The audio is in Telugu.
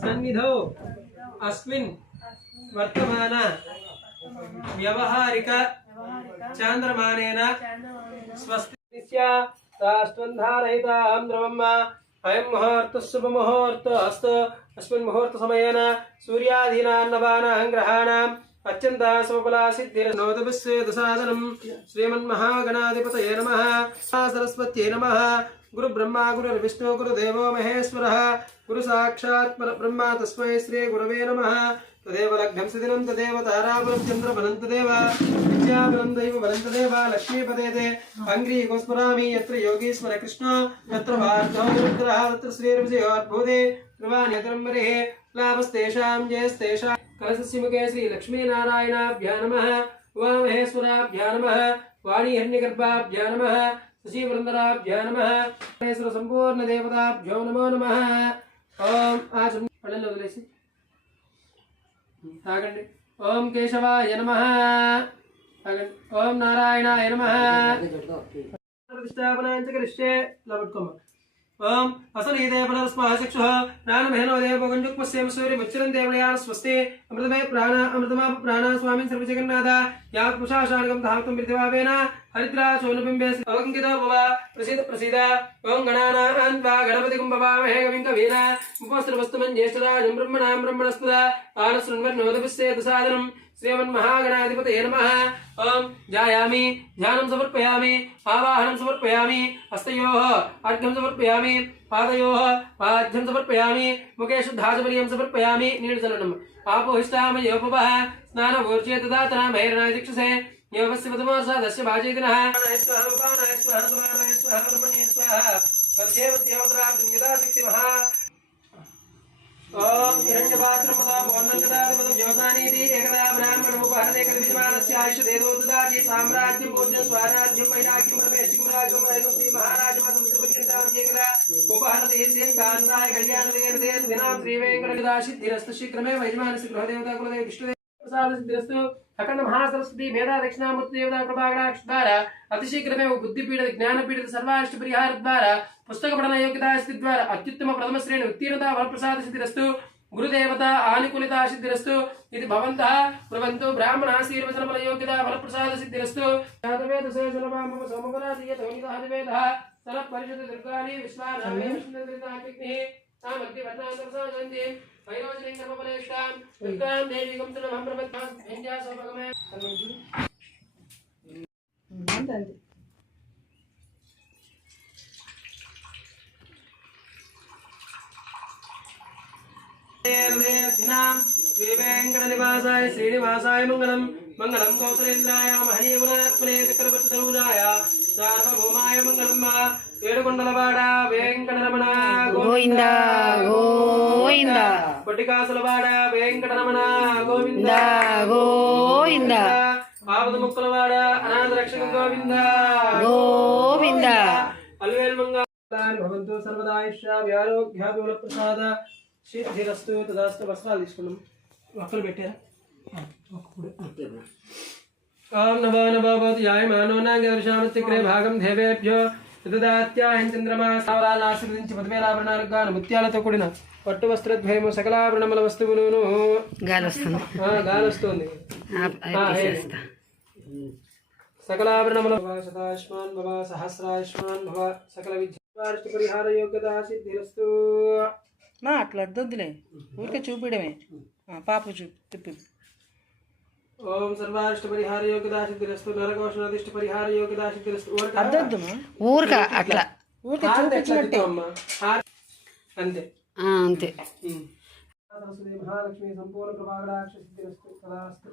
सन्निधौ अस्मिन् वर्तमान व्यवहारिक चांद्रमानेन स्वस्ति राष्ट्रंधारहितां द्रवम् अयं मुहूर्तः शुभमुहूर्तः अस्तु। अस्मिन् मुहूर्त समयेन सूर्याधीनान् नवानां ग्रहाणाम् अत्यन्ता शुभफला सिद्धिर्नोदभिस्वेदसादनं श्रीमन्महागणाधिपतये नमः। सरस्वत्यै नमः। गुरु ब्रह्मा गुरुर्विष्णु गुरुदेवो महेश्वरः गुरु साक्षात् परब्रह्म तस्मै श्री गुरवे नमः। तदेव लग्नं सुदिनं तदेव ताराबलं चन्द्रबलं तदेव विद्याबलं दैवबलं तदेव लक्ष्मीपदे ते अङ्घ्रिगोस्मरामि यत्र योगीश्वर कृष्णो यत्र वार्धो रुद्रः तत्र श्रीर्विजयोर्भूते ध्रुवान्यतरम्बरिः लाभस्तेषां जयस्तेषां कलशस्य मुखे श्री लक्ष्मीनारायणाभ्यां नमः। उमामहेश्वराभ्यां नमः। वाणीहिरण्यगर्भाभ्यां नमः। शशिवृन्दराभ्यां नमः। संपूर्ण देवताभ्यो नमो नमः। ओम आज पढ़ने वदिलेसी तागंడి। ओम केशवाय नमः। तागंడి। ओम नारायणाय नमः। प्रतिष्ठापनां च करिष्ये लवट्कोम। ओम असलीदे पुनरस्मः चक्षुः प्राणमहेनो देव गंजुक्मस्येम सूर्यमुच्चरन् देवयान स्वस्ति अमृतमय प्राण अमृतमा प्राण स्वामी सर्वजगन्नाथ या पुषाशानकं धातुं प्रतिभावेन हरिद्रा चोनुबिम्बे अवंकितो भव प्रसीद प्रसीद। ओम गणानां त्वा गणपतिं भवामहे कविं कवीन उपस्त्रवस्तुमन् ज्येष्ठराजं ब्रह्मणां ब्रह्मणस्पद आनशृण्वन्नोदभिस्सेदसादनं श्रीमन्महागणाधिपतये नमः। ओम जायामि ध्यानं समर्पयामि आवाहनं समर्पयामि हस्तयोः अर्घ्यं समर्पयामि पादयोः पाद्यं समर्पयामि मुखे शुद्धाचमनीयं समर्पयामि नीडजलनम् आपोहिष्ठामयोपवः स्नानपूर्च्ये तदा तनामहेरणाय दिक्षसे योगस्य प्रथमोऽसादस्य भाजयतिनः स्वाहा उपानाय स्वाहा समानाय स्वाहा ब्रह्मणे स्वाहा कर्जेवत्यावद्राब्धिं यदा शक्तिमः। ओम हिरण्यपात्रमदामोन्नङ्गदामदयोसानीति एकदा ब्राह्मणोपहरणे कविजमानस्य आयुष्यदेदोददाति साम्राज्यं भोज्यं स्वाराज्यं वैराग्यं रमेशं राजं श्री महाराजमसंस्कृपर्यन्तां एकदा उपहरते तेन कान्ताय कल्याणवेन दिनां श्रीवेङ्कटगदा सिद्धिरस्तु शीघ्रमेव यजमानस्य गृहदेवता कुलदेव विष्णुदेव प्रसाद सिद्धिरस्तु। अखंड महासरस्वती मेधा दक्षिणामूर्ति देवता कृपाकटाक्ष द्वारा अतिशीघ्रमेव बुद्धिपीठ ज्ञानपीठ सर्वारिष्ट परिहार द्वारा पुस्तक पठन योग्यता सिद्धि द्वारा अत्युत्तम प्रथम श्रेणी उत्तीर्णता वरप्रसाद सिद्धिरस्तु। गुरुदेवता आनुकूलता सिद्धिरस्तु इति भवन्तः ब्रुवन्तु। ब्राह्मणाशीर्वचन फल योग्यता वरप्रसाद सिद्धिरस्तु। यादवेद सेजनवाम समगरादीयत वनिदाहवेदः सर्व परिषद दुर्गानि विश्वानामे विष्णुदृताग्निः सामग्रि वर्णान्तरसाजन्ति वैरोचने कर्मफलेष्टां दुर्गां देवीं तुलमं प्रपद्मः भिन्या सोपगमे श्रीवेङ्कटनिवासाय श्रीनिवासाय मंगलम मंगलम कौसलेन्द्राय महनीयगुणात्मने चक्रवर्तितनूजाय सार्वभौमाय मंगलम। ఏడుకొండలవాడ వెంకటరమణ గోవింద గోవింద కొట్టికాసులవాడ వెంకటరమణ గోవింద గోవింద ఆపదముక్కులవాడ అనాథ రక్షక గోవింద గోవింద అల్వేల్ మంగళాని భవంతు సర్వదా ఆయుష్యారోగ్యాభివృద్ధి ప్రసాద సిద్ధిరస్తు తదాస్తు। వస్త్రాలు తీసుకున్నాం ఒక్కరు పెట్టారా ఓం నమో నమో భవతి యాయమానో నాగదర్శామత్యగ్రే భాగం దేవేభ్యో దదాత్యాయన చంద్రమా సావరాలను ఆశీర్వదించి పదివేలాభరణాలుగాను ముత్యాలతో కూడిన పట్టు వస్త్రద్వయము సకలాభరణముల వస్తువులను గాలొస్తుంది సకలాభరణముల శతాయుష్మాన్ భవ సహస్రాయుష్మాన్ భవ సకల విద్యారిష్ట పరిహార యోగ్యత సిద్ధిరస్తు। మా అట్లా వద్దులే ఊరికే చూపించడమే పాప తిప్పి ओम सर्वारिष्ट परिहार योग्यता सिद्धिरस्तु नरकोशनादिष्ट परिहार योग्यता सिद्धिरस्तु। అద్దొద్దుమా ఊరికా అట్లా ఊరికే చూపించినట్టే అంతే అంతే। సరస్వతి మహాలక్ష్మి సంపూర్ణ కృపాకటాక్ష సిద్ధిరస్తు తదాస్తు।